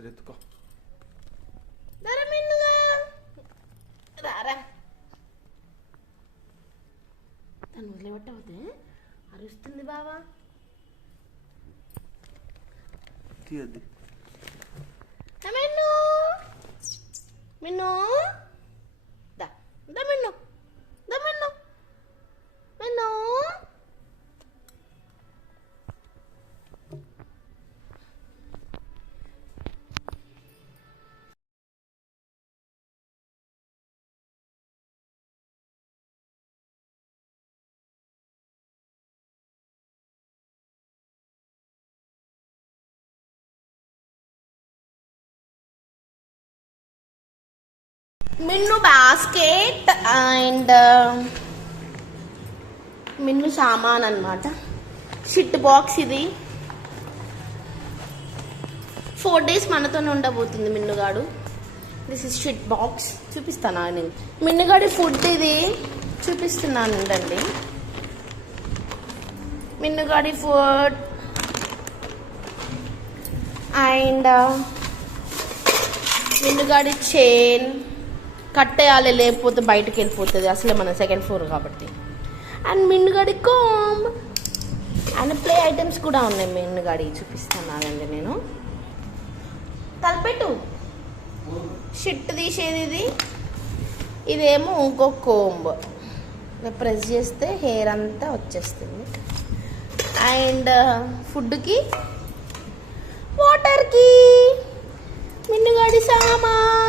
వస్తారు ఎత్తుకో. రారా తను వదిలేబట్టవుతే అరుస్తుంది బావా. తీయద్ది మిన్ను మిన్ను దా దా మిన్ను దా మిన్ను మిన్ను మిన్ను బాస్కెట్ అండ్ మిన్ను సామాన్ అన్నమాట. షిట్ బాక్స్ ఇది. 4 days మనతోనే ఉండబోతుంది మిన్నుగాడు. This is shit box. చూపిస్తాను నేను మిన్నుగాడి ఫుడ్ ఇది చూపిస్తున్నాను అండి. మిన్నుగాడి ఫుడ్ అండ్ మిన్నుగాడి చైన్ కట్టేయాలి, లేకపోతే బయటకు వెళ్ళిపోతుంది. అసలే మన 2nd floor కాబట్టి. అండ్ మిన్నుగాడి కాంబ్ అండ్ ప్లే ఐటమ్స్ కూడా ఉన్నాయి మిన్నుగాడి. చూపిస్తాను ఆగండి నేను. తలపెట్టు. షిట్ తీసేది ఇది. ఇదేమో ఇంకో కోంబ్. ప్రెస్ చేస్తే హెయిర్ అంతా వచ్చేస్తుంది. అండ్ ఫుడ్కి వాటర్కి మిన్నుగాడి సామాన్.